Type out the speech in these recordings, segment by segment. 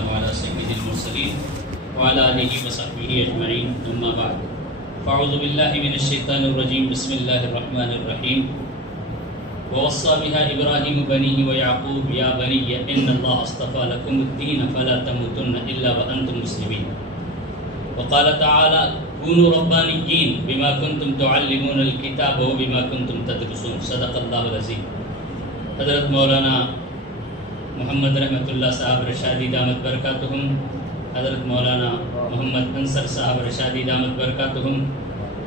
والسلام على سيد المرسلين وعلى آله وصحبه أجمعين أما بعد فأعوذ بالله من الشيطان الرجيم بسم الله الرحمن الرحيم ووصى بها إبراهيم بنيه ويعقوب يا بني إن الله اصطفى لكم الدين فلا تموتن إلا وأنتم مسلمين وقال تعالى كونوا ربانيين بما كنتم تعلمون الكتاب وبما كنتم تدرسون صدق الله العظيم. حضرت مولانا محمد رحمۃ اللہ صاحب رشادی دامت برکاتہم، حضرت مولانا محمد انصر صاحب رشادی دامت برکاتہم،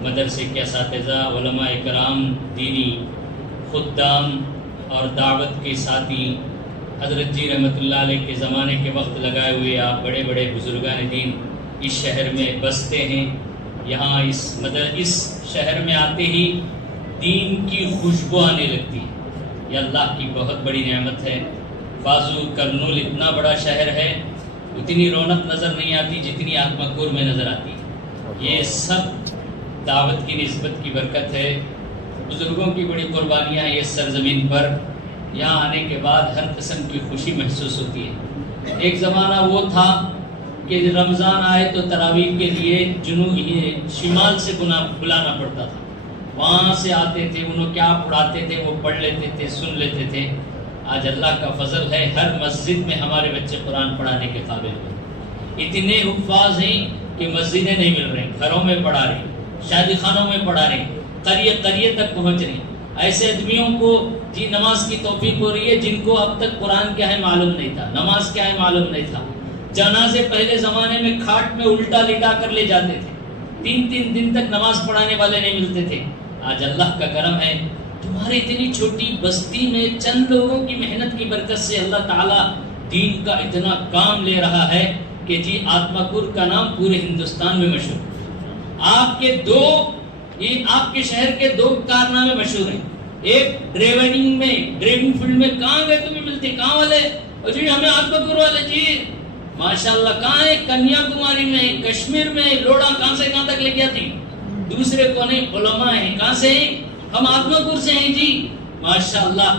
مدرسے کے اساتذہ، علماء کرام، دینی خدام اور دعوت کے ساتھی، حضرت جی رحمۃ اللہ علیہ کے زمانے کے وقت لگائے ہوئے آپ بڑے بڑے بزرگان دین اس شہر میں بستے ہیں. یہاں اس شہر میں آتے ہی دین کی خوشبو آنے لگتی ہے. یہ اللہ کی بہت بڑی نعمت ہے. بازو کرنول اتنا بڑا شہر ہے، اتنی رونق نظر نہیں آتی جتنی آتمکور میں نظر آتی ہے. یہ سب دعوت کی نسبت کی برکت ہے. بزرگوں کی بڑی قربانیاں ہیں اس سرزمین پر. یہاں آنے کے بعد ہر قسم کی خوشی محسوس ہوتی ہے. ایک زمانہ وہ تھا کہ رمضان آئے تو تراویح کے لیے شمال سے بلانا پڑتا تھا. وہاں سے آتے تھے، انہوں کیا پڑھاتے تھے وہ پڑھ لیتے تھے، سن لیتے تھے. آج اللہ کا فضل ہے ہر مسجد میں ہمارے بچے قرآن پڑھانے کے قابل ہیں. اتنے حفاظ ہیں کہ مسجدیں نہیں مل رہی، گھروں میں پڑھا رہے، شادی خانوں میں پڑھا رہے، قریے تک پہنچ رہے. ایسے آدمیوں کو جی نماز کی توفیق ہو رہی ہے جن کو اب تک قرآن کیا ہے معلوم نہیں تھا، نماز کیا ہے معلوم نہیں تھا. جنازے پہلے زمانے میں کھاٹ میں الٹا لٹا کر لے جاتے تھے، 3 دن تک نماز پڑھانے والے نہیں ملتے تھے. آج اللہ کا کرم ہے، تمہاری اتنی چھوٹی بستی میں چند لوگوں کی محنت کی برکت سے اللہ تعالیٰ دین کا اتنا کام لے رہا ہے کہ جی آتماکور کا نام پورے ہندوستان میں مشہور. آپ کے شہر کے 2 کارنامے مشہور ہیں. ایک ڈرائیونگ فیلڈ میں کہاں گئے تمہیں ملتے، کہاں والے؟ جی ہمیں آتماکور والے. جی ماشاءاللہ کہاں ہے؟ کنیا کماری میں، کشمیر میں. لوڑا کہاں سے کہاں تک لے کے آتی. دوسرے کونے علماء ہیں، کہاں سے ہیں؟ ہم آتماکور سے ہیں. جی ماشاءاللہ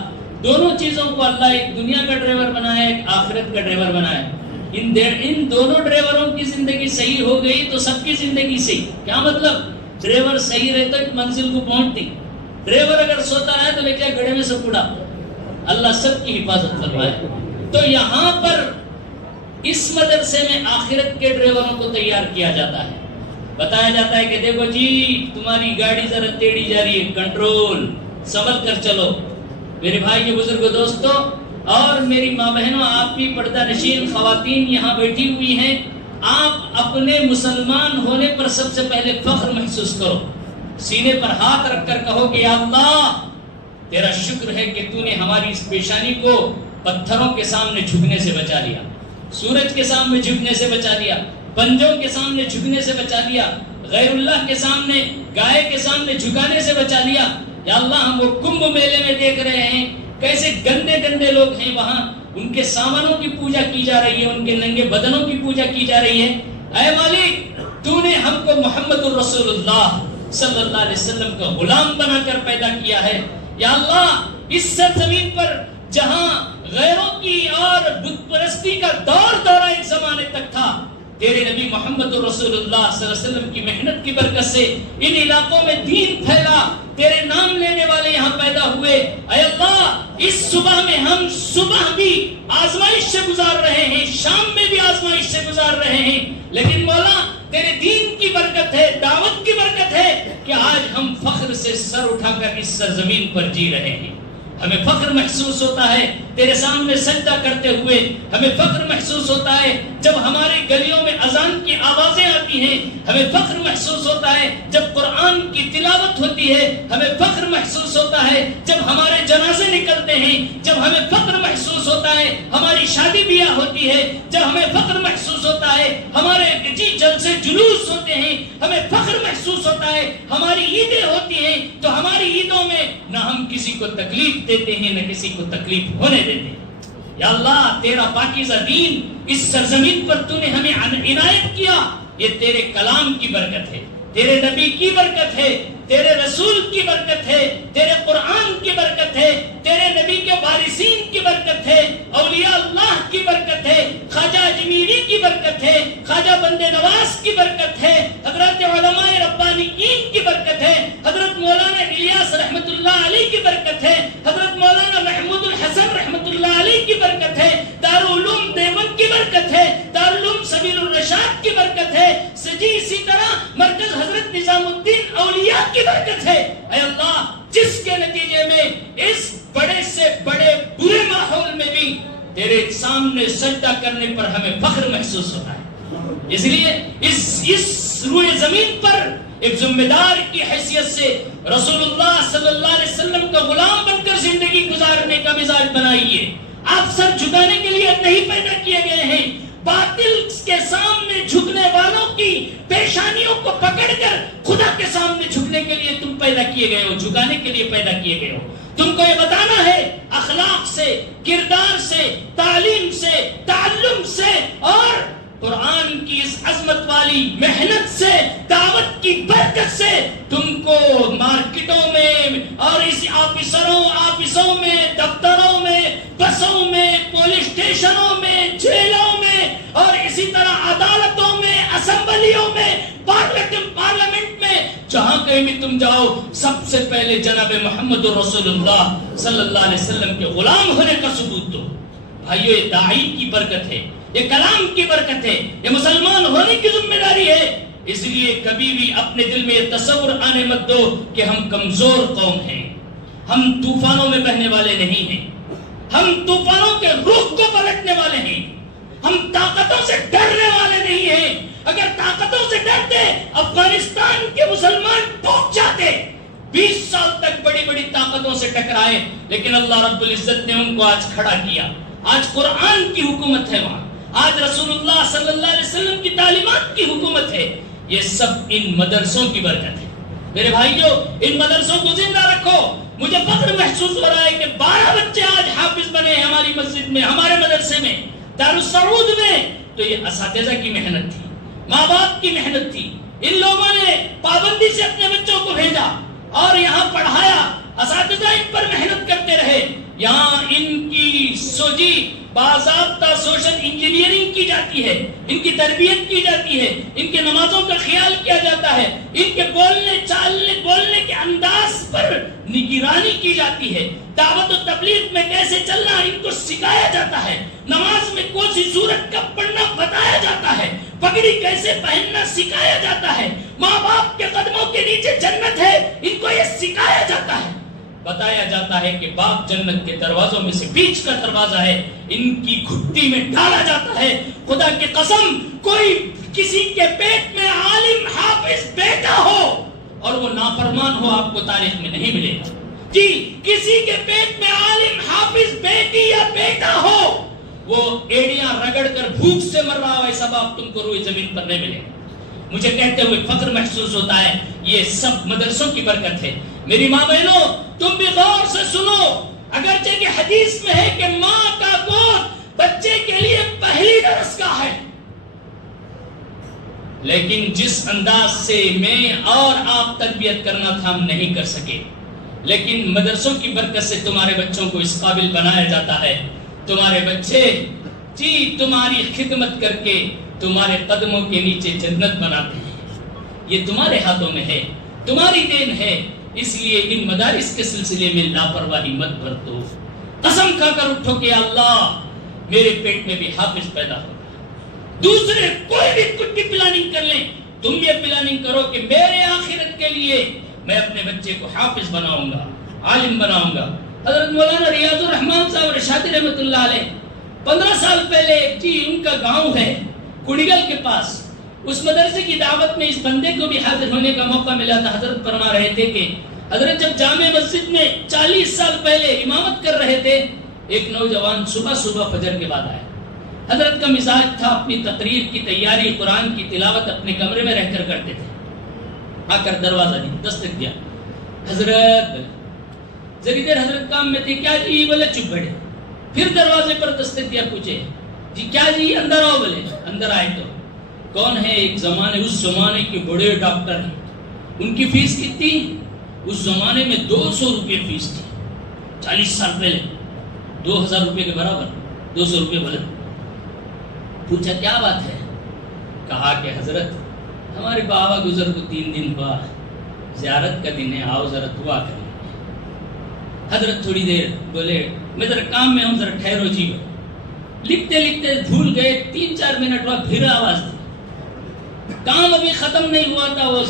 دونوں چیزوں کو اللہ ایک دنیا کا ڈرائیور بنایا ہے، ایک آخرت کا ڈرائیور بنایا ہے. ان دونوں ڈرائیوروں کی زندگی صحیح ہو گئی تو سب کی زندگی صحیح. کیا مطلب؟ ڈرائیور صحیح رہتا ہے منزل کو پہنچتی. ڈرائیور اگر سوتا رہا تو لے جائے گڑھے میں سب اڑا. اللہ سب کی حفاظت فرمائے. تو یہاں پر اس مدرسے میں آخرت کے ڈرائیوروں کو تیار کیا جاتا ہے. بتایا جاتا ہے کہ دیکھو جی تمہاری گاڑی ذرا ٹیڑھی جا رہی ہے، کنٹرول سنبھل کر چلو. میرے بھائی کے بزرگ دوستو اور میری ماں بہنوں، آپ بھی پردہ نشین خواتین یہاں بیٹھی ہوئی ہیں، آپ اپنے مسلمان ہونے پر سب سے پہلے فخر محسوس کرو. سینے پر ہاتھ رکھ کر کہو کہ یا اللہ تیرا شکر ہے کہ تو نے ہماری اس پیشانی کو پتھروں کے سامنے جھکنے سے بچا لیا، سورج کے سامنے جھکنے سے بچا لیا، پنجوں کے سامنے جھکنے سے بچا لیا، غیر اللہ کے سامنے، گائے کے سامنے جھکانے سے بچا لیا. یا اللہ ہم وہ کمبھ میلے میں دیکھ رہے ہیں کیسے گندے گندے لوگ ہیں، وہاں ان کے سامانوں کی پوجا کی جا رہی ہے، ان کے ننگے بدنوں کی پوجا کی جا رہی ہے. اے مالک تو نے ہم کو محمد الرسول اللہ صلی اللہ علیہ وسلم کا غلام بنا کر پیدا کیا ہے. یا اللہ اس سرزمین پر جہاں غیروں کی اور بت پرستی کا دورہ ایک زمانے تک تھا، تیرے نبی محمد رسول اللہ صلی اللہ علیہ وسلم کی محنت کی برکت سے ان علاقوں میں دین پھیلا، تیرے نام لینے والے یہاں پیدا ہوئے. اے اللہ اس صبح میں ہم صبح بھی آزمائش سے گزار رہے ہیں، شام میں بھی آزمائش سے گزار رہے ہیں، لیکن مولا تیرے دین کی برکت ہے، دعوت کی برکت ہے کہ آج ہم فخر سے سر اٹھا کر اس سرزمین پر جی رہے ہیں. ہمیں فخر محسوس ہوتا ہے تیرے سامنے سجدہ کرتے ہوئے. ہمیں فخر محسوس ہوتا ہے جب ہماری گلیوں میں اذان کی آوازیں آتی ہیں. ہمیں فخر محسوس ہوتا ہے جب قرآن کی تلاوت ہوتی ہے. ہمیں فخر محسوس ہوتا ہے جب ہمارے جنازے نکلتے ہیں. جب ہمیں فخر محسوس ہوتا ہے ہماری شادی بیاہ ہوتی ہے. جب ہمیں فخر محسوس ہوتا ہے ہمارے جلسے جلوس ہوتے ہیں. ہمیں فخر محسوس ہوتا ہے ہماری عیدیں ہوتی ہیں. تو ہماری عیدوں میں نہ ہم کسی کو تکلیف دیتے ہیں نہ کسی کو تکلیف ہونے دیتے ہیں. یا اللہ تیرا پاکیزہ دین اس سرزمین پر تو نے ہمیں عنایت کیا. یہ تیرے کلام کی برکت ہے، تیرے نبی کی برکت ہے، تیرے رسول کی برکت ہے، تیرے قرآن کی برکت ہے، تیرے نبی کے وارثین کی برکت ہے، اولیاء اللہ کی برکت ہے، خواجہ اجمیری خواجہ بندے نواز کی برکت ہے، حضرت علماء ربانیین کی برکت ہے، حضرت مولانا الیاس رحمت اللہ علیہ کی برکت ہے، حضرت مولانا محمود الحسن رحمت اللہ علیہ کی برکت ہے، دارالعلوم دیوبند کی برکت ہے، دارالعلوم سبیل الرشاد کی برکت ہے، اسی طرح مرکز حضرت نظام الدین اولیاء کی برکت ہے۔ اے اللہ، جس کے نتیجے میں اس بڑے سے بڑے برے ماحول میں بھی تیرے سامنے سجدہ کرنے پر ہمیں فخر محسوس ہوتا ہے، اس لیے اس روئے زمین پر ایک ذمہ دار کی حیثیت سے رسول اللہ صلی اللہ علیہ وسلم کا غلام بن کر زندگی گزارنے کا مزاج بنائیے۔ آپ سر جھکانے کے لیے نہیں پیدا کیے گئے ہیں، باطل کے سامنے جھکنے والوں کی پیشانیوں کو پکڑ کر خدا کے سامنے جھکنے کے لیے تم پیدا کیے گئے ہو، جھکانے کے لیے پیدا کیے گئے ہو۔ تم کو یہ بتانا ہے اخلاق سے، کردار سے، تعلیم سے، تعلم سے اور قرآن کی اس عظمت والی محنت سے، دعوت کی برکت سے تم کو مارکیٹوں میں اور اس آفیسوں میں، دفتروں میں، بسوں میں، پولیس اسٹیشنوں میں، جیلوں میں اور اسی طرح عدالتوں میں، اسمبلیوں میں، پارلیمنٹ میں، جہاں کہیں بھی تم جاؤ، سب سے پہلے جناب محمد رسول اللہ صلی اللہ علیہ وسلم کے غلام ہونے کا ثبوت دو۔ بھائیو، یہ داعی کی برکت ہے، یہ کلام کی برکت ہے، یہ مسلمان ہونے کی ذمہ داری ہے۔ اس لیے کبھی بھی اپنے دل میں یہ تصور آنے مت دو کہ ہم کمزور قوم ہیں، ہم طوفانوں میں بہنے والے نہیں ہیں، ہم طوفانوں کے رخ کو پلٹنے والے ہیں، ہم طاقتوں سے ڈرنے والے نہیں ہیں۔ اگر طاقتوں سے ڈرتے افغانستان کے مسلمان ٹوٹ جاتے، 20 سال تک بڑی بڑی طاقتوں سے ٹکرائے، لیکن اللہ رب العزت نے ان کو آج کھڑا کیا۔ آج قرآن کی حکومت ہے وہاں، آج رسول اللہ صلی اللہ علیہ وسلم کی تعلیمات کی حکومت ہے۔ یہ سب ان مدرسوں کی برکت ہے۔ میرے بھائیوں، ان مدرسوں کو زندہ رکھو۔ مجھے فخر محسوس ہو رہا ہے کہ 12 بچے آج حافظ بنے ہیں ہماری مسجد میں، ہمارے مدرسے میں، دارالسعود میں۔ تو یہ اساتذہ کی محنت تھی، ماں باپ کی محنت تھی۔ ان لوگوں نے پابندی سے اپنے بچوں کو بھیجا اور یہاں پڑھایا، اساتذہ ان پر محنت کرتے رہے۔ یہاں ان کی سوجی باضابطہ سوشل انجینئرنگ کی جاتی ہے، ان کی تربیت کی جاتی ہے، ان کے نمازوں کا خیال کیا جاتا ہے، ان کے بولنے کے انداز پر نگرانی کی جاتی ہے، دعوت و تبلیغ میں کیسے چلنا ان کو سکھایا جاتا ہے، نماز میں کون سی سورت کب پڑھنا بتایا جاتا ہے، پگڑی کیسے پہننا سکھایا جاتا ہے، ماں باپ کے قدموں کے نیچے جنت ہے ان کو یہ سکھایا جاتا ہے، بتایا جاتا ہے کہ باپ جنت کے دروازوں میں سے بیچ کا دروازہ ہے، ان کی گھٹی میں ڈالا جاتا ہے۔ خدا کی قسم، کوئی کسی کے پیٹ میں عالم حافظ بیٹا ہو اور وہ نافرمان ہو، آپ کو تاریخ میں نہیں ملے گا۔ جی، کسی کے پیٹ میں عالم حافظ بیٹی یا بیٹا ہو، وہ ایڑیاں رگڑ کر بھوک سے مر رہا ہو، ایسا باپ تم کو روئے زمین پر نہیں ملے گا۔ مجھے کہتے ہوئے فخر محسوس ہوتا ہے، یہ سب مدرسوں کی برکت ہے۔ میری ماں بہنوں، تم بھی غور سے سنو، اگرچہ کہ حدیث میں ہے کہ ماں کا گود بچے کے لیے پہلی درسگاہ ہے، لیکن جس انداز سے میں اور آپ تربیت کرنا تھا ہم نہیں کر سکے، لیکن مدرسوں کی برکت سے تمہارے بچوں کو اس قابل بنایا جاتا ہے۔ تمہارے بچے جی تمہاری خدمت کر کے تمہارے قدموں کے نیچے جنت بناتے ہیں۔ یہ تمہارے ہاتھوں میں ہے، تمہاری دین ہے، اس لیے ان مدارس کے سلسلے میں لاپرواہی مت برتو۔ قسم کھا کر اٹھو کہ اللہ میرے پیٹ میں بھی حافظ پیدا ہو۔ دوسرے کوئی بھی کچھ بھی پلاننگ کر لیں، تم یہ پلاننگ کرو کہ میرے آخرت کے لیے میں اپنے بچے کو حافظ بناؤں گا، عالم بناؤں گا۔ حضرت مولانا ریاض الرحمان صاحب رشادی رحمۃ اللہ علیہ 15 سال پہلے جی ان کا گاؤں ہے کڑیگل کے پاس، اس مدرسے کی دعوت میں اس بندے کو بھی حاضر ہونے کا موقع ملا تھا۔ حضرت فرما رہے تھے کہ حضرت جب جامع مسجد میں 40 سال پہلے امامت کر رہے تھے، ایک نوجوان صبح فجر کے بعد آیا۔ حضرت کا مزاج تھا اپنی تقریر کی تیاری، قرآن کی تلاوت اپنے کمرے میں رہ کر کرتے تھے۔ آ کر دروازہ دی، دستک دیا، حضرت ذری دیر حضرت کام میں تھے، کیا جی؟ بولے چپ بیٹھے۔ پھر دروازے پر دستک دیا، پوچھے جی کیا جی؟ اندر آؤ۔ بولے اندر آئے تو کون ہے؟ ایک زمانے، اس زمانے کے بڑے ڈاکٹر ہیں، ان کی فیس کتنی؟ اس زمانے میں 200 روپے فیس تھی، 40 سال پہلے 2000 روپے کے برابر 200 روپے بولے۔ پوچھا کیا بات ہے؟ کہا کہ حضرت ہمارے بابا گزر کو 3 دن ہوا، زیارت کا دن ہے، آؤ ذرا دعا کریں۔ حضرت تھوڑی دیر بولے میں ذرا کام میں ہوں، ذرا ٹھہرو جی۔ لکھتے لکھتے بھول گئے، 3-4 منٹ بعد پھر آواز دی، کام ابھی ختم نہیں ہوا تھا، وہ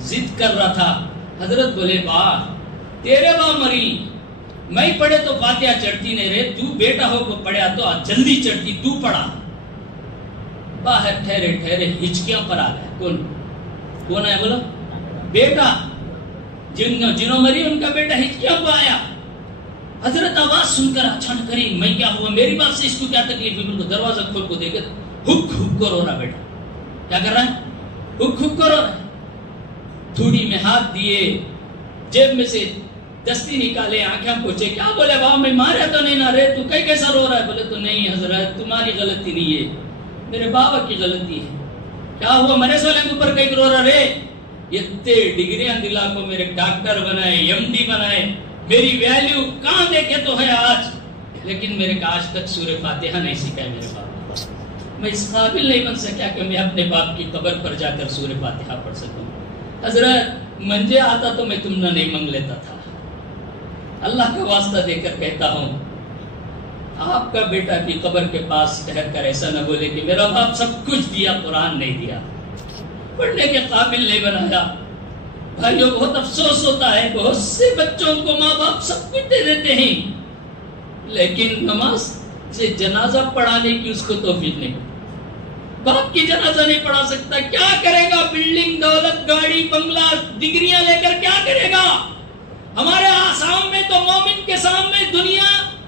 ضد کر رہا تھا۔ حضرت بولے با تیرے با مری، میں پڑھے تو فاتحہ چڑھتی نہیں رہے، تو بیٹا ہو کو پڑھیا تو جلدی چڑھتی، تو پڑھا۔ باہر ٹھہرے ٹھہرے ہچکیاں پر آ گیا۔ کون ہے بولو؟ بیٹا، جنہوں مری ان کا بیٹا ہچکیاں پر آیا۔ حضرت آواز سن کر اچانک کری میں کیا ہوا، میری بات سے اس کو کیا تکلیف ہے؟ بالکل دروازہ کھول کو دیکھے ہک ہک کو رو رہا، بیٹا کیا کر رہا ہے؟ ہک ہک کو رو رہا ہے۔ تھوڑی میں ہاتھ دیے، جیب میں سے دستی نکالے، آنکھیں پوچھے، کیا بولے بابا میں مارا تو نہیں نہ رہے، تو کئی کیسا رو رہا ہے؟ بولے تو نہیں حضرت تمہاری غلطی نہیں ہے، میرے بابا کی غلطی ہے۔ کیا ہوا؟ مرے سولے کے اوپر کئی رو رہا رے؟ اتنے ڈگریاں دلا کو میرے ڈاکٹر بنائے، ایم ڈی بنائے، میری ویلیو کہاں دیکھے تو ہے آج، لیکن میرے کا آج تک سورہ فاتحہ نہیں سیکھا ہے میرے باپ۔ میں اس قابل نہیں بن سکیا کہ میں اپنے باپ کی قبر پر جا کر سورہ فاتحہ پڑھ سکوں۔ حضرت منجے آتا تو میں تم نہ نہیں منگ لیتا تھا، اللہ کا واسطہ دے کر کہتا ہوں آپ کا بیٹا کی قبر کے پاس ٹھہر کر ایسا نہ بولے کہ میرا باپ سب کچھ دیا قرآن نہیں دیا، پڑھنے کے قابل نہیں بنایا۔ بھائیوں بہت افسوس ہوتا ہے، بہت سے بچوں کو ماں باپ سب کچھ دے دیتے ہیں لیکن نماز سے جنازہ پڑھانے کی اس کو توفیق نہیں، باپ کی جنازہ نہیں پڑھا سکتا، کیا کرے گا؟ بلڈنگ، دولت، گاڑی، بنگلہ، ڈگریاں لے کر کیا کرے گا؟ ہمارے سامنے تو مومن کے سامنے دنیا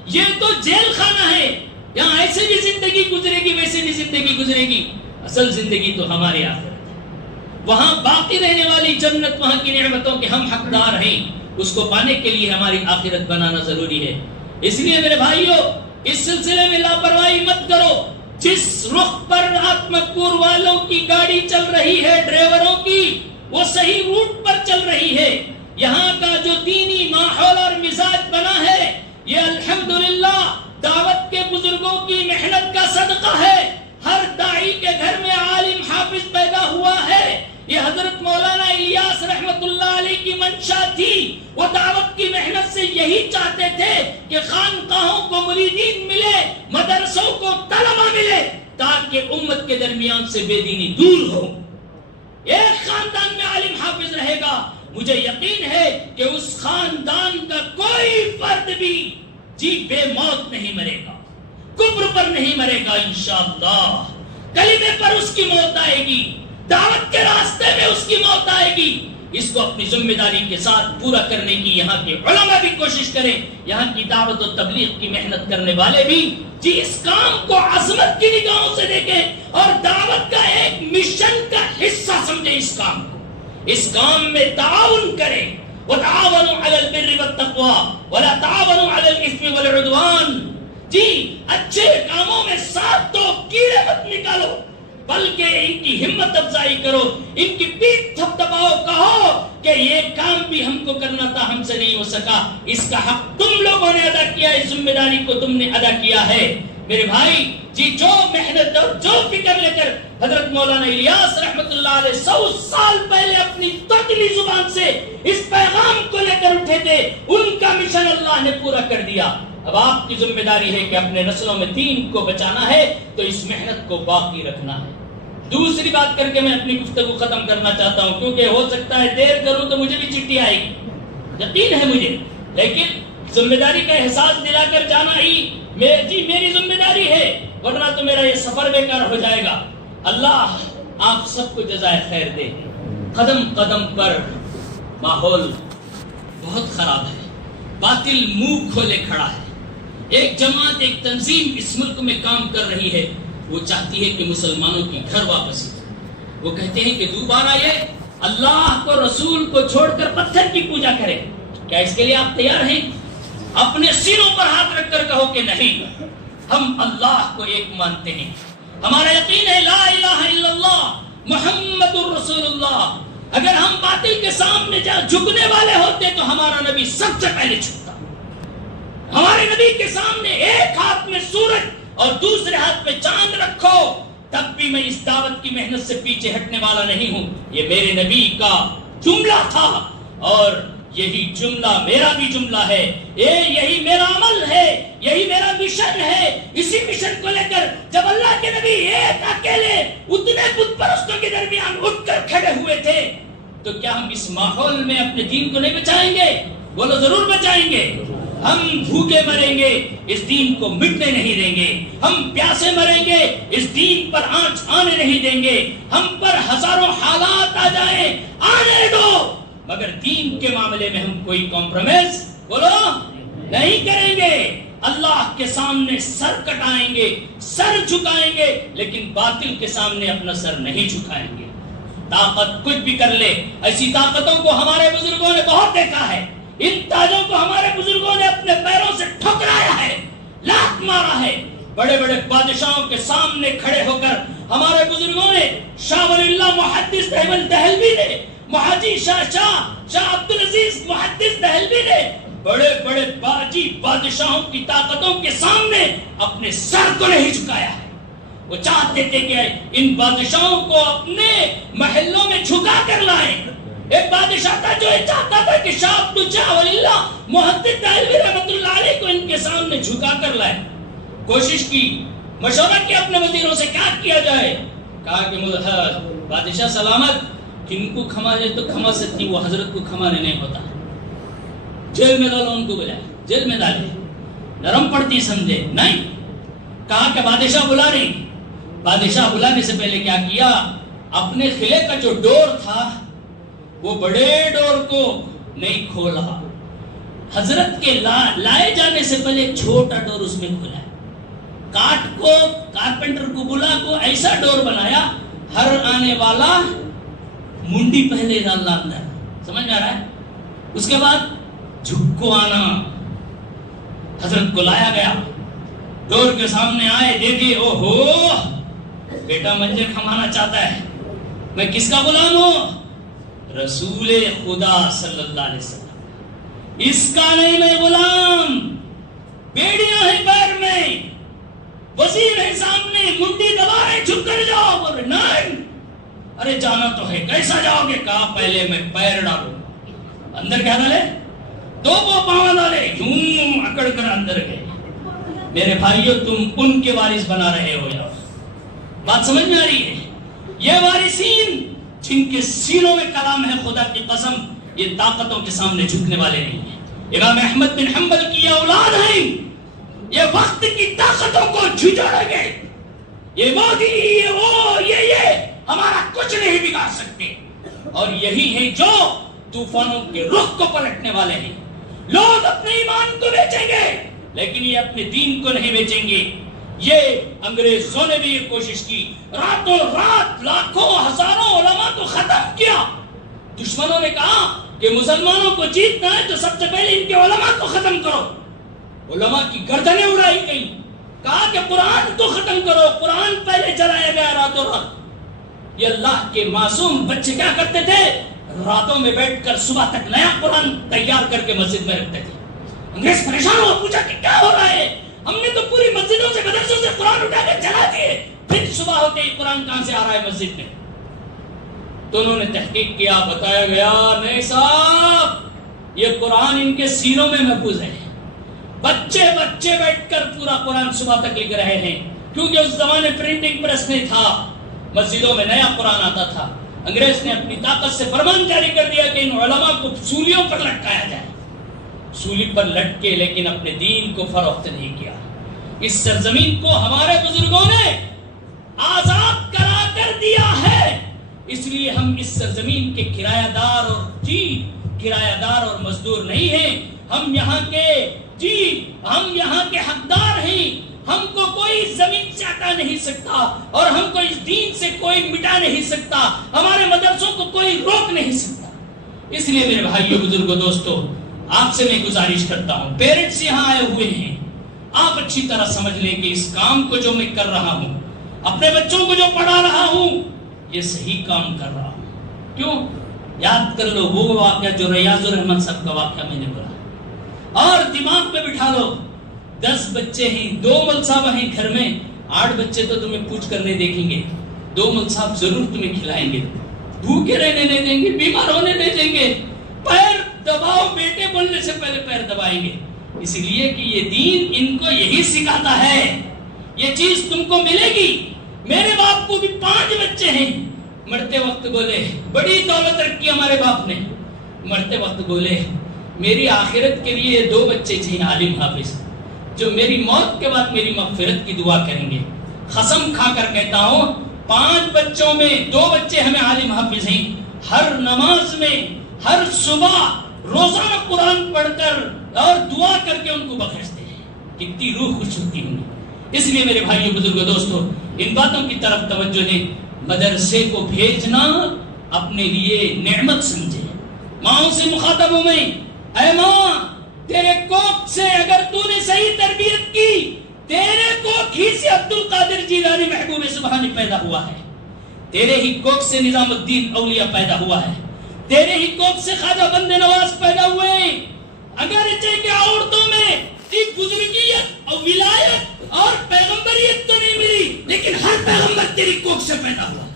یہ تو جیل خانہ ہے، یہاں ایسے بھی زندگی گزرے گی ویسے بھی زندگی گزرے گی، اصل زندگی تو ہمارے آخرت ہے، وہاں باقی رہنے والی جنت، وہاں کی نعمتوں کے ہم حقدار ہیں، اس کو پانے کے لیے ہماری آخرت بنانا ضروری ہے۔ اس لیے میرے بھائیوں اس سلسلے میں لاپرواہی مت کرو، جس رخ پر آتمکور والوں کی گاڑی چل رہی ہے، ڈرائیوروں کی، وہ صحیح روٹ پر چل رہی ہے۔ یہاں کا جو دینی ماحول اور مزاج بنا ہے یہ الحمدللہ دعوت کے بزرگوں کی محنت کا صدقہ ہے۔ ہر داعی کے گھر میں عالم حافظ پیدا ہوا ہے، یہ حضرت مولانا الیاس رحمت اللہ علیہ کی منشا تھی، وہ دعوت کی محنت سے یہی چاہتے تھے کہ خانقاہوں کو مریدین ملے، مدرسوں کو طلبہ ملے، تاکہ امت کے درمیان سے بے دینی دور ہو۔ ایک خاندان میں عالم حافظ رہے گا، مجھے یقین ہے کہ اس خاندان کا کوئی فرد بھی جی بے موت نہیں مرے گا، کفر پر نہیں مرے گا، انشاءاللہ کلمے پر اس کی موت آئے گی، دعوت کے راستے میں اس کی موت آئے گی۔ اس کو اپنی ذمہ داری کے ساتھ پورا کرنے کی یہاں کے علماء بھی کوشش کریں، یہاں کی دعوت و تبلیغ کی محنت کرنے والے بھی جی اس کام کو عظمت کی نگاہوں سے دیکھیں اور دعوت کا ایک مشن کا حصہ سمجھیں، اس کام کو، اس کام میں تعاون کریں۔ وَتَعَاوَنُوا عَلَى الْبِرِّ وَالتَّقْوَىٰ وَلَا تَعَاوَنُوا عَلَى الْإِثْمِ وَالْعُدْوَانِ۔ جی اچھے کاموں میں ساتھ دو، کیڑے مت نکالو، بلکہ ان کی ہمت افزائی کرو، ان کی پیٹھ تھپتھپاؤ، کہو کہ یہ کام بھی ہم کو کرنا تھا، ہم سے نہیں ہو سکا، اس کا حق تم لوگوں نے ادا کیا، اس ذمہ داری کو تم نے ادا کیا ہے۔ میرے بھائی جی جو محنت اور جو فکر لے کر حضرت مولانا الیاس رحمت اللہ علیہ 100 سال پہلے اپنی توتلی زبان سے اس پیغام کو لے کر اٹھے تھے، ان کا مشن اللہ نے پورا کر دیا۔ اب آپ کی ذمہ داری ہے کہ اپنے نسلوں میں دین کو بچانا ہے تو اس محنت کو باقی رکھنا ہے۔ دوسری بات کر کے میں اپنی گفتگو ختم کرنا چاہتا ہوں، کیونکہ ہو سکتا ہے دیر کروں تو مجھے بھی چٹھی آئے گی، یقین ہے مجھے، لیکن ذمہ داری کا احساس دلا کر جانا ہی میری ذمہ داری ہے، ورنہ تو میرا یہ سفر بیکار ہو جائے گا۔ اللہ آپ سب کو جزائے خیر دے۔ قدم قدم پر ماحول بہت خراب ہے، باطل منہ کھولے کھڑا ہے، ایک جماعت، ایک تنظیم اس ملک میں کام کر رہی ہے، وہ چاہتی ہے کہ مسلمانوں کی گھر واپسی ہو۔ وہ کہتے ہیں کہ دوبارہ یہ اللہ کو، رسول کو چھوڑ کر پتھر کی پوجا کرے۔ کیا اس کے لیے آپ تیار ہیں؟ اپنے سینوں پر ہاتھ رکھ کر کہو کہ نہیں، ہم اللہ کو ایک مانتے ہیں، ہمارا یقین ہے لا الہ الا اللہ محمد الرسول اللہ۔ اگر ہم باطل کے سامنے جھکنے والے ہوتے تو ہمارا نبی سب سے پہلے جھکتا۔ ہمارے نبی کے سامنے ایک ہاتھ میں سورج اور دوسرے ہاتھ میں چاند رکھو، تب بھی میں اس دعوت کی محنت سے پیچھے ہٹنے والا نہیں ہوں. یہ میرے نبی کا جملہ تھا اور یہی جملہ میرا بھی جملہ ہے. یہی میرا عمل ہے, یہی میرا مشن ہے. اسی مشن کو لے کر جب اللہ کے نبی ایک اکیلے اتنے بت پرستوں کے درمیان اٹھ کر کھڑے ہوئے تھے, تو کیا ہم اس ماحول میں اپنے دین کو نہیں بچائیں گے؟ بولو ضرور بچائیں گے. ہم بھوکے مریں گے, اس دین کو مٹنے نہیں دیں گے. ہم پیاسے مریں گے, اس دین پر آنچ آنے نہیں دیں گے. ہم پر ہزاروں حالات آ جائیں, آنے دو, مگر دین کے معاملے میں ہم کوئی کمپرومائز بولو نہیں کریں گے. اللہ کے سامنے سر کٹائیں گے, سر جھکائیں گے, لیکن باطل کے سامنے اپنا سر نہیں جھکائیں گے. طاقت کچھ بھی کر لے, ایسی طاقتوں کو ہمارے بزرگوں نے بہت دیکھا ہے. ان تاجوں کو ہمارے بزرگوں نے اپنے پیروں سے ٹھکرایا ہے, لات مارا ہے. بڑے بڑے بادشاہوں کے سامنے کھڑے ہو کر ہمارے بزرگوں نے, شاہ ولی اللہ محدث احمد دہلوی نے, مہاجی شاہ عبدالعزیز محدث دہلوی نے بڑے بڑے باجی بادشاہوں کی طاقتوں کے سامنے اپنے سر کو نہیں جھکایا ہے. وہ چاہتے تھے کہ ان بادشاہوں کو اپنے محلوں میں جھکا کر لائیں. ایک بادشاہ تھا جو یہ چاہتا تھا کہ شاہ ولی اللہ محدث دہلوی رحمۃ اللہ علیہ کو ان کے سامنے جھکا کر لائے. کوشش کی, مشورہ کیا اپنے وزیروں سے کیا کیا جائے. کہا کہ بادشاہ سلامت, کن کو کھما جائے تو کھما سکتی, وہ حضرت کو کھمانے نہیں ہوتا. جیل میں ڈالو, ان کو بلائے, جیل میں ڈالے, نرم پڑتی سمجھے نہیں. کہا کہ بادشاہ بلا رہی. بادشاہ بلانے سے پہلے کیا کیا, اپنے قلعے کا جو ڈور تھا وہ بڑے ڈور کو نہیں کھولا, حضرت کے لائے جانے سے پہلے چھوٹا ڈور اس میں کھولا. کارپینٹر کو بلا کو ایسا ڈور بنایا, ہر آنے والا منڈی پہلے ڈالنا اندر, سمجھ میں آ رہا ہے. اس کے بعد جھک کو آنا, حضرت کو لایا گیا, ڈور کے سامنے آئے, دیکھے او ہو بیٹا منجر کھمانا چاہتا ہے, میں کس کا غلام ہوں؟ رسول خدا صلی اللہ علیہ وسلم. اس کا نہیں میں غلام, بیڑیاں ہیں پیر میں, وزیر ہے سامنے, منڈی دبا رہے, جھک کر جاؤ. بول رہے نہیں, ارے جانا تو ہے, کیسا جاؤ گے؟ کہا پہلے میں پیر ڈالوں. اندر کیا ڈالے؟ دو پاؤں ڈالے, یوں اکڑ کر اندر گئے. میرے بھائیوں, تم ان کے وارث بنا رہے ہو یا بات سمجھ میں آ رہی ہے؟ یہ وارثین جن کے سینوں میں کلام ہے خدا کی قسم, یہ طاقتوں کے سامنے جھکنے والے نہیں ہیں. امام احمد بن حنبل کی یہ اولاد ہیں, یہ وقت کی طاقتوں کو جھجھوڑیں گے. یہ مودی, یہ وہ, یہ ہمارا کچھ نہیں بگاڑ سکتے. اور یہی ہیں جو طوفانوں کے رخ کو پلٹنے والے ہیں. لوگ اپنے ایمان کو بیچیں گے لیکن یہ اپنے دین کو نہیں بیچیں گے. یہ انگریزوں نے بھی یہ کوشش کی, راتوں رات لاکھوں ہزاروں علماء کو ختم کیا. دشمنوں نے کہا کہ مسلمانوں کو جیتنا ہے تو سب سے پہلے ان کے علماء کو ختم کرو. علماء کی گردنیں اڑائی گئی, کہا کہ قرآن کو ختم کرو. قرآن پہلے جلایا گیا راتوں رات. یہ اللہ کے معصوم بچے کیا کرتے تھے, راتوں میں بیٹھ کر صبح تک نیا قرآن تیار کر کے مسجد میں رکھتے تھے. انگریز پریشان ہوا, پوچھا کہ کیا ہو رہا ہے, ہم نے تو پوری مسجدوں سے مدرسوں سے قرآن اٹھا کر جلا دیے, پھر صبح ہوتے ہی قرآن کہاں سے آ رہا ہے مسجد میں. تو انہوں نے تحقیق کیا, بتایا گیا نہیں صاحب یہ قرآن ان کے سینوں میں محفوظ ہے. بچے بچے بیٹھ کر پورا قرآن صبح تک لکھ رہے ہیں, کیونکہ اس زمانے پرنٹنگ پریس نہیں تھا, مسجدوں میں نیا قرآن آتا تھا. انگریز نے اپنی طاقت سے فرمان جاری کر دیا کہ ان علماء کو سولیوں پر لٹکایا جائے. سولی پر لٹکے لیکن اپنے دین کو فروخت نہیں کیا. اس سرزمین کو ہمارے بزرگوں نے آزاد کرا کر دیا ہے, اس لیے ہم اس سرزمین کے کرایہ دار اور مزدور نہیں ہیں. ہم یہاں کے حقدار ہیں. ہم کو کوئی زمین سے ہٹا نہیں سکتا اور ہم کو اس دین سے کوئی مٹا نہیں سکتا. ہمارے مدرسوں کو کوئی روک نہیں سکتا. اس لیے میرے بھائیوں, بزرگوں, دوستوں, آپ سے میں گزارش کرتا ہوں, پیرنٹس یہاں آئے ہوئے ہیں, آپ اچھی طرح سمجھ لیں کہ اس کام کو جو میں کر رہا ہوں, اپنے بچوں کو جو پڑھا رہا ہوں, یہ صحیح کام کر رہا ہوں. کیوں؟ یاد کر لو وہ واقعہ جو ریاض الرحمن صاحب کا واقعہ میں نے بولا, اور دماغ پہ بٹھا لو 10 بچے ہیں, 2 ملصابہ ہیں گھر میں, 8 بچے تو تمہیں پوچھ کر نہیں دیکھیں گے، 2 ملصاب ضرور تمہیں کھلائیں گے، بھوکے رہنے نہیں دیں گے، بیمار ہونے نہیں دیں گے، پیر دباؤ، بیٹے بولنے سے پہلے پیر دبائیں گے، اس لیے کہ یہ دین ان کو یہی سکھاتا ہے، یہ چیز تم کو ملے گی۔ میرے باپ کو بھی 5 بچے ہیں، مرتے وقت بولے بڑی دولت رکھی ہمارے باپ نے، مرتے وقت بولے میری آخرت کے لیے 2 بچے چاہیے عالم حافظ، جو میری موت کے بعد میری مغفرت کی دعا کریں گے۔ قسم کھا کر کہتا ہوں 5 بچوں میں 2 بچے ہمیں عالم حافظ ہیں، ہر نماز میں ہر صبح روزانہ قرآن پڑھ کر اور دعا کر کے ان کو بخشتے ہیں، کتنی روح خوش ہوتی ہوں۔ اس لیے میرے بھائیوں بزرگوں دوستوں، ان باتوں کی طرف توجہ دیں۔ مدرسے کو بھیجنا اپنے لیے نعمت سمجھے۔ ماں سے مخاطب ہوں میں، اے ماں تیرے کوکھ سے اگر تو نے صحیح تربیت کی، تیرے کوکھ ہی سے عبد القادر جیلانی محبوب سبحانی پیدا ہوا ہے، تیرے ہی کوکھ سے نظام الدین اولیاء پیدا ہوا ہے، تیرے ہی کوکھ سے خواجہ بند نواز پیدا ہوئے ہیں۔ اگرچہ کہ عورتوں میں ایک بزرگیت اور ولایت اور پیغمبریت تو نہیں ملی، لیکن ہر پیغمبر تیری کوکھ سے پیدا ہوا،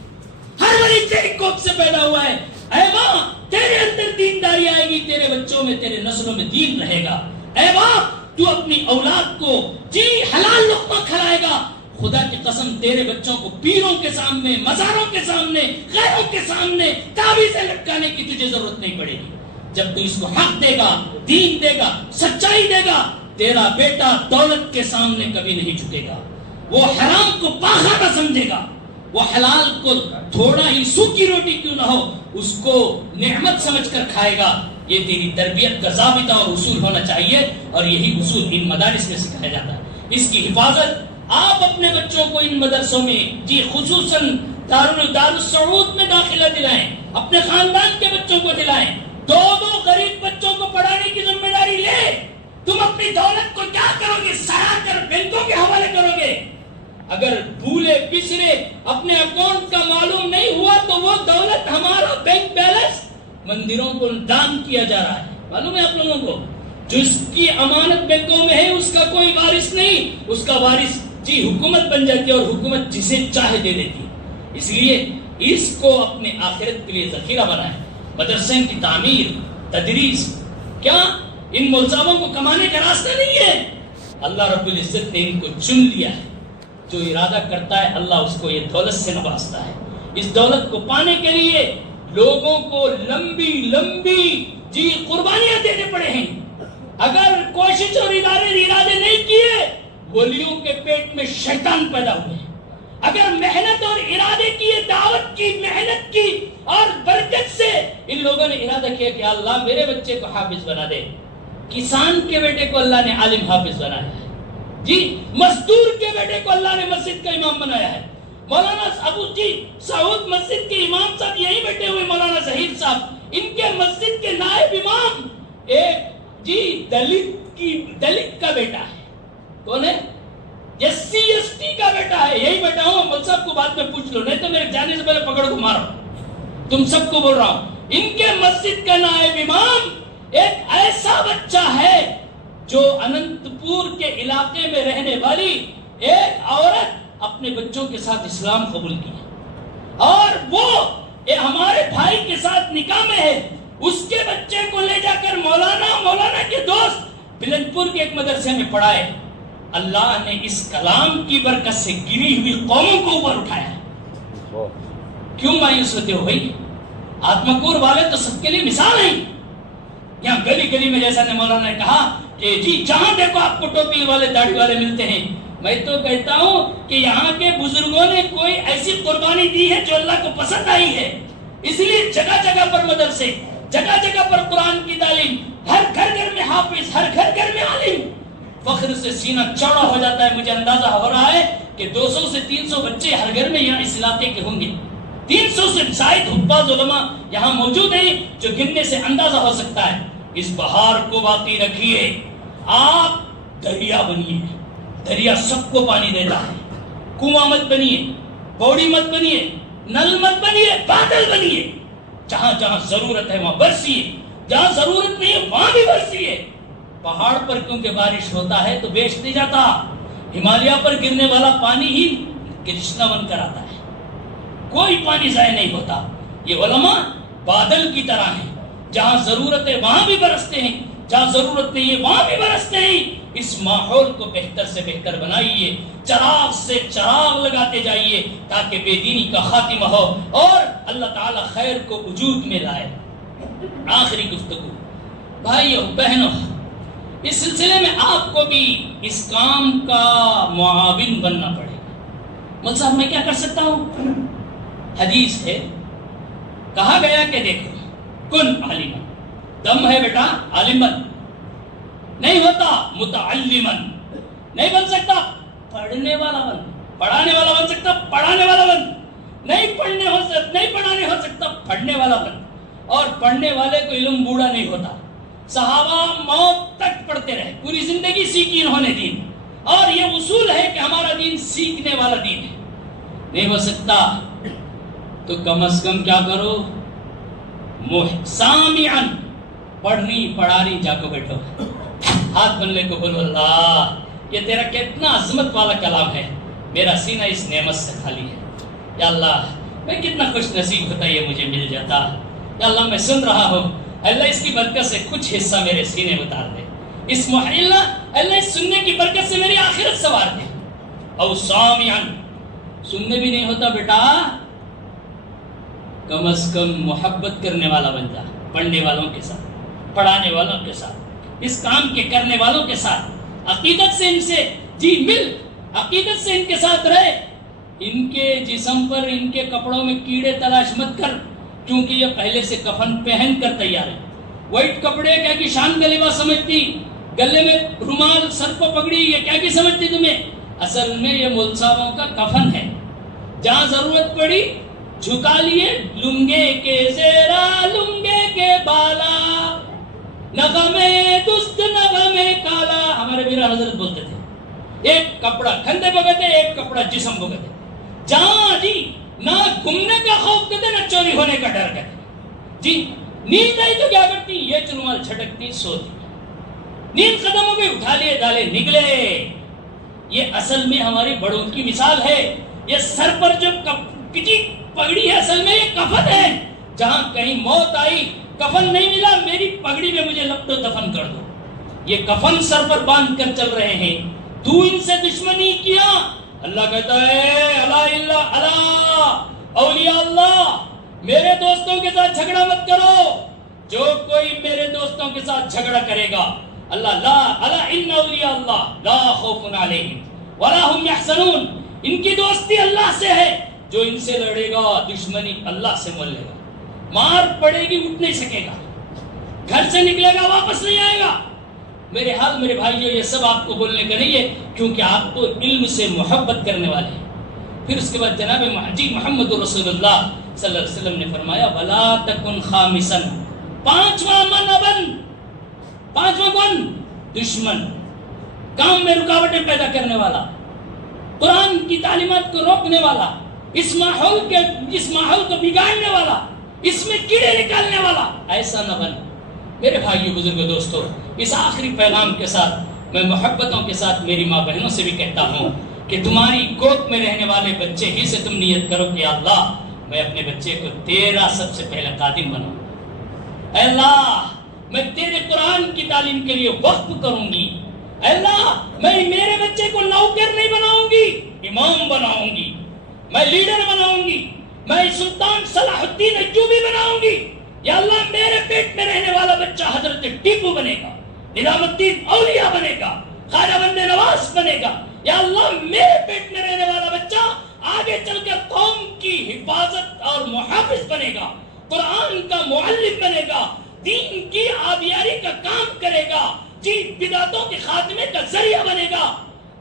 ہر ولی تیری کوکھ سے پیدا ہوا ہے۔ اے ماں تیرے اندر دینداری آئے گی، تیرے بچوں میں تیرے نسلوں میں دین رہے گا۔ اے ماں تو اپنی اولاد کو حلال لقمہ کھلائے گا، خدا کی قسم تیرے بچوں کو پیروں کے سامنے، مزاروں کے سامنے، غیروں کے سامنے تعویذیں لٹکانے کی تجھے ضرورت نہیں پڑے گی۔ جب تو اس کو حق دے گا، دین دے گا، سچائی دے گا، تیرا بیٹا دولت کے سامنے کبھی نہیں جھکے گا، وہ حرام کو پاخا نہ سمجھے گا، وہ حلال کو تھوڑا ہی سوکھی روٹی کیوں نہ ہو اس کو نعمت سمجھ کر کھائے گا۔ یہ تیری تربیت کا ضابطہ اور اصول ہونا چاہیے، اور یہی اصول ان مدارس میں سکھایا جاتا ہے۔ اس کی حفاظت آپ اپنے بچوں کو ان مدرسوں میں خصوصاً دارالسعود میں داخلہ دلائیں، اپنے خاندان کے بچوں کو دلائیں، 2 غریب بچوں کو پڑھانے کی ذمہ داری لے۔ تم اپنی دولت کو کیا کرو گے؟ سرا کر بینکوں کے حوالے کرو گے۔ اگر بھولے پچھلے اپنے اکاؤنٹ کا معلوم نہیں ہوا تو وہ دولت ہمارا بینک بیلنس مندروں کو دان کیا جا رہا ہے، معلوم ہے آپ لوگوں کو؟ جس کی امانت بینکوں میں ہے اس کا کوئی وارث نہیں، اس کا وارث حکومت بن جاتی ہے، اور حکومت جسے چاہے دے دیتی ہے۔ اس لیے اس کو اپنے آخرت کے لیے ذخیرہ بنائیں۔ مدرسے کی تعمیر، تدریس، کیا ان ملزموں کو کمانے کا راستہ نہیں ہے؟ اللہ رب العزت نے ان کو چن لیا ہے، جو ارادہ کرتا ہے اللہ اس کو یہ دولت سے نوازتا ہے۔ اس دولت کو پانے کے لیے لوگوں کو لمبی قربانیاں دینے پڑے ہیں۔ اگر کوشش اور ارادے نہیں کیے، ولیوں کے پیٹ میں شیطان پیدا ہوئے۔ اگر محنت اور ارادے کیے، دعوت کی، محنت کی اور برکت سے ان لوگوں نے ارادہ کیا کہ اللہ میرے بچے کو حافظ بنا دے، کسان کے بیٹے کو اللہ نے عالم حافظ بنایا ہے، مزدور کے بیٹے کو اللہ نے مسجد کا امام بنایا ہے۔ مولانا ابو سعود مسجد کے امام صاحب یہی بیٹھے ہوئے، مولانا ظہیر صاحب، ان کے مسجد کے نائب امام ایک دلت کا بیٹا ہے۔ کون ہے؟ SC/ST کا بیٹا ہے، یہی بیٹا ہوں۔ مل صاحب کو بعد میں پوچھ لو، نہیں تو میرے جانے سے پہلے پکڑ کو مارو، تم سب کو بول رہا ہوں۔ ان کے مسجد کا نائب امام ایک ایسا بچہ ہے جو اننت پور کے علاقے میں رہنے والی ایک عورت اپنے بچوں کے ساتھ اسلام قبول کی، اور وہ ہمارے بھائی کے ساتھ نکاح میں ہے۔ اس کے بچے کو لے جا کر مولانا کے دوست بلند پور کے ایک مدرسے میں پڑھائے۔ اللہ نے اس کلام کی برکت سے گری ہوئی قوموں کو اوپر اٹھایا۔ کیوں مایوس ہوتے ہو بھائی؟ آتمکور والے تو سب کے لیے مثال ہیں۔ یہاں گلی گلی میں جیسا نے مولانا نے کہا کہ جہاں دیکھو آپ کو ٹوپی والے داڑھی والے ملتے ہیں۔ میں تو کہتا ہوں کہ یہاں کے بزرگوں نے کوئی ایسی قربانی دی ہے جو اللہ کو پسند آئی ہے، اس لیے جگہ جگہ پر مدرسے، جگہ جگہ پر قرآن کی تعلیم، ہر گھر گھر میں حافظ، ہر گھر گھر میں عالم۔ فخر سے سینہ چوڑا ہو جاتا ہے۔ مجھے اندازہ ہو رہا ہے کہ 200 سے 300 بچے ہر گھر میں یہاں اس علاقے کے ہوں گے۔ 300 سے زائد حفاظ علماء یہاں موجود ہیں جو گننے سے اندازہ ہو سکتا ہے۔ اس بہار کو باقی رکھیے، آپ دریا بنیے، دریا سب کو پانی دیتا ہے۔ کنواں مت بنیے، پوڑی مت بنیے، نل مت بنیے، بادل بنیے۔ جہاں جہاں ضرورت ہے وہاں برسیے، جہاں ضرورت نہیں ہے وہاں بھی برسیے۔ پہاڑ پر کیونکہ بارش ہوتا ہے تو بیچ نہیں جاتا، ہمالیہ پر گرنے والا پانی ہی کرشنا بن کر آتا ہے، کوئی پانی ضائع نہیں ہوتا۔ یہ علماء بادل کی طرح ہیں، جہاں ضرورت ہے وہاں بھی برستے ہیں، جہاں ضرورت نہیں ہے وہاں بھی برستے ہیں۔ اس ماحول کو بہتر سے بہتر بنائیے، چراغ سے چراغ لگاتے جائیے تاکہ بے دینی کا خاتمہ ہو اور اللہ تعالی خیر کو وجود میں لائے۔ آخری گفتگو بھائیوں بہنوں، اس سلسلے میں آپ کو بھی اس کام کا معاون بننا پڑے گا۔ مول صاحب میں کیا کر سکتا ہوں؟ حدیث ہے، کہا گیا کہ دیکھو کن عالما، دم ہے بیٹا عالم بن، نہیں ہوتا متعلمن، نہیں بن سکتا پڑھنے والا بن، پڑھانے والا بن سکتا پڑھانے والا بن، نہیں پڑھانے ہو سکتا پڑھنے والا بن۔ اور پڑھنے والے کو علم بوڑھا نہیں ہوتا، صحابہ موت تک پڑھتے رہے، پوری زندگی سیکھی انہوں نے دین، اور یہ اصول ہے کہ ہمارا دین سیکھنے والا دین ہے۔ نہیں ہو سکتا تو کم از کم کیا کرو، سامعاً، پڑھنی پڑھانی جا کو بیٹھو، ہاتھ بننے کو بولو اللہ یہ تیرا کتنا عظمت والا کلام ہے، میرا سینہ اس نعمت سے خالی ہے، یا اللہ میں کتنا خوش نصیب ہوتا یہ مجھے مل جاتا، یا اللہ میں سن رہا ہوں، اللہ اس کی برکت سے کچھ حصہ میرے سینے میں اتار دے، اس محلہ اللہ اس سننے کی برکت سے میری آخرت سوار دے۔ او سامعاً، سننے بھی نہیں ہوتا بیٹا، کم از کم محبت کرنے والا بن جا، پڑھنے والوں کے ساتھ، پڑھانے والوں کے ساتھ، اس کام کے کرنے والوں کے ساتھ، عقیدت سے ان سے جی مل، عقیدت سے ان کے ساتھ رہے، ان کے جسم پر ان کے کپڑوں میں کیڑے تلاش مت کر، کیونکہ یہ پہلے سے کفن پہن کر تیار ہے۔ وائٹ کپڑے کیا کی شان کا لباس سمجھتی، گلے میں رومال، سر کو پگڑی، یہ کیا کی سمجھتی تمہیں؟ اصل میں یہ مول صاحبوں کا کفن ہے، جہاں ضرورت پڑی جھکا لیے، لنگے کے زیرا لنگے کے بالا، نغمے دست نغمے کالا، ہمارے میرا حضرت بولتے تھے، ایک کپڑا کندھے بگتے، ایک کپڑا جسم بگتے، جہاں جی نہ گھومنے کا خوف کرتے نہ چوری ہونے کا ڈر کرتے، جی نیند آئی تو کیا کرتی، یہ چرومال چھٹکتی سوتی، نیند ختم ہو گئی اٹھا لیے ڈالے نکلے۔ یہ اصل میں ہماری بڑوں کی مثال ہے، یہ سر پر جو کچی پگڑی ہے اصل میں یہ کفن ہے، جہاں کہیں موت آئی کفن نہیں ملا، میری پگڑی میں مجھے لپٹ و دفن کر دو، یہ کفن سر پر باندھ کر چل رہے ہیں، تو ان سے دشمنی کیا، اللہ کہتا ہے اللہ اولیاء اللہ، میرے دوستوں کے ساتھ جھگڑا مت کرو، جو کوئی میرے دوستوں کے ساتھ جھگڑا کرے گا اللہ لا الا ان اولیاء اللہ لا خوف علیہم ولا هم يحزنون، ان کی دوستی اللہ سے ہے، جو ان سے لڑے گا دشمنی اللہ سے مول لے گا، مار پڑے گی اٹھ نہیں سکے گا، گھر سے نکلے گا واپس نہیں آئے گا۔ میرے حال میرے بھائیو یہ سب آپ کو بولنے کا نہیں ہے، کیونکہ آپ تو علم سے محبت کرنے والے ہیں۔ پھر اس کے بعد جناب محمد رسول اللہ صلی اللہ علیہ وسلم نے فرمایا ولا تکن خامسا، پانچواں من بن، پانچواں کون؟ دشمن، کام میں رکاوٹیں پیدا کرنے والا، قرآن کی تعلیمات کو روکنے والا، اس ماحول کو بگاڑنے والا، اس میں کیڑے نکالنے والا، ایسا نہ بن۔ میرے بھائیو بزرگوں دوستو، اس آخری پیغام کے ساتھ میں محبتوں کے ساتھ میری ماں بہنوں سے بھی کہتا ہوں کہ تمہاری گود میں رہنے والے بچے ہی سے تم نیت کرو کہ اللہ میں اپنے بچے کو تیرا سب سے پہلے خادم بناؤں، اے اللہ میں تیرے قرآن کی تعلیم کے لیے وقف کروں گی، اے اللہ میں میرے بچے کو نوکر نہیں بناؤں گی، امام بناؤں گی، میں لیڈر بناؤں گی، میں سلطان صلاح الدین ایوبی بناؤں گی، یا اللہ میرے پیٹ میں رہنے والا بچہ حضرت ٹیپو بنے گا، نظام الدین اولیاء بنے گا، خواجہ بندے نواز بنے گا، یا اللہ میرے پیٹ میں رہنے والا بچہ آگے چل کر قوم کی حفاظت اور محافظ بنے گا، قرآن کا معلم بنے گا، دین کی آبیاری کا کام کرے گا، جی بدعتوں کے خاتمے کا ذریعہ بنے گا۔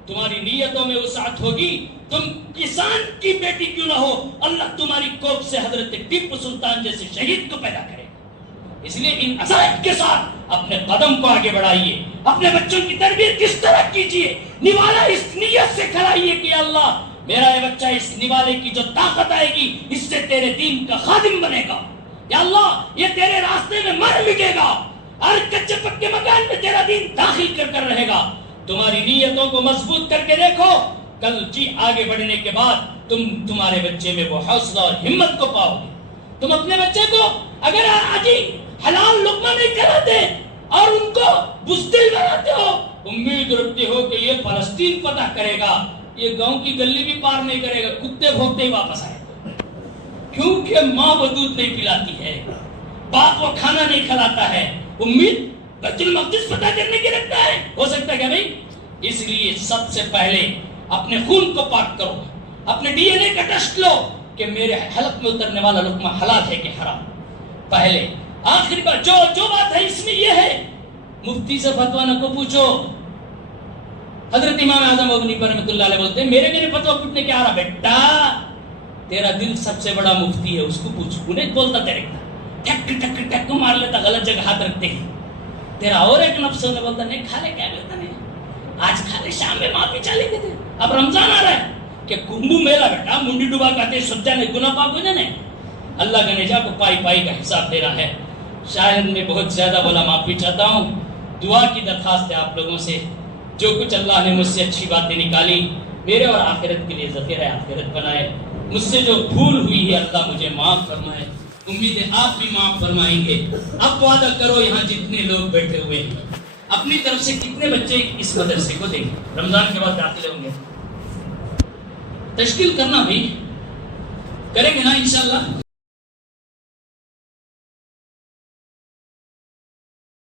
تمہاری نیتوں میں وسعت ہوگی، تم کسان کی بیٹی کیوں نہ ہو، اللہ تمہاری کوکھ سے حضرت ٹیپو سلطان جیسے شہید کو پیدا کرے گا۔ اس لیے ان عزائم کے ساتھ اپنے قدم کو آگے بڑھائیے، اپنے بچوں کی تربیت کس طرح کیجیے، نوالا اس نیت سے کھلائیے کہ اللہ میرا یہ بچہ اس نوالے کی جو طاقت آئے گی اس سے تیرے دین کا خادم بنے گا، یا اللہ یہ تیرے راستے میں مر مٹے گا، ہر کچے پکے مکان میں تیرا دین داخل کر رہے گا۔ تمہاری نیتوں کو مضبوط کر کے دیکھو، کل جی آگے بڑھنے کے بعد تمہارے بچے میں وہ حوصلہ اور ہمت کو پاؤ گے۔ تم اپنے بچے کو اگر آج حلال لقمہ نہیں کھلاتے اور ان کو بزدل بناتے ہو، امید رکھتے ہو کہ یہ فلسطین فتح کرے گا، یہ گاؤں کی گلی بھی پار نہیں کرے گا، کتے بھوکتے ہی واپس آئے گا، کیونکہ ماں وہ دودھ نہیں پلاتی ہے، باپ وہ کھانا نہیں کھلاتا ہے، امید بیت المقدس فتح کرنے کی رکھتا ہے۔ ہو سکتا ہے کیا بھائی؟ اس لیے سب سے پہلے اپنے خون کو پاک کرو، اپنے ڈی این اے کا ٹیسٹ لو کہ میرے حلق میں اترنے والا لقمہ حلال ہے کہ حرام۔ پہلے آخری بار جو بات ہے اس میں یہ ہے، مفتی سے فتویٰ نہ کو پوچھو۔ حضرت امام اعظم مغنی پر رحمۃ اللہ علیہ بولتے ہیں میرے گھر فتویٰ پوچھنے کیا آ رہا بیٹا، تیرا دل سب سے بڑا مفتی ہے، اس کو پوچھ، انہیں بولتا تیرے ٹک ٹک ٹک مار لیتا، غلط جگہ ہاتھ رکھتے ہیں۔ تیرا اور ایک نفس نے بولتا نہیں کھا لے، کیا بولتا نہیں آج کھا لے، شام میں معافی چالی کے تھے، اب رمضان آ رہا ہے کہ کنبو میلا بیٹا منڈی ڈوبا کہتے سجا نے گناہ پاک ہو جانے، اللہ کا نجا کو پائی پائی کا حساب دے رہا ہے۔ شاید میں بہت زیادہ بولا، معافی چاہتا ہوں، دعا کی درخواست ہے آپ لوگوں سے، جو کچھ اللہ نے مجھ سے اچھی باتیں نکالی میرے اور آخرت کے لیے ذخیرہ آخرت بنائے، مجھ سے جو بھول ہوئی ہے اللہ مجھے معاف فرمائے، امید ہے آپ بھی معاف فرمائیں گے۔ اب وعدہ کرو یہاں جتنے لوگ بیٹھے ہوئے ہیں اپنی طرف سے کتنے بچے اس مدرسے کو دیں گے، رمضان کے بعد داخلے ہوں گے، تشکیل کرنا بھی کریں گے نا انشاءاللہ۔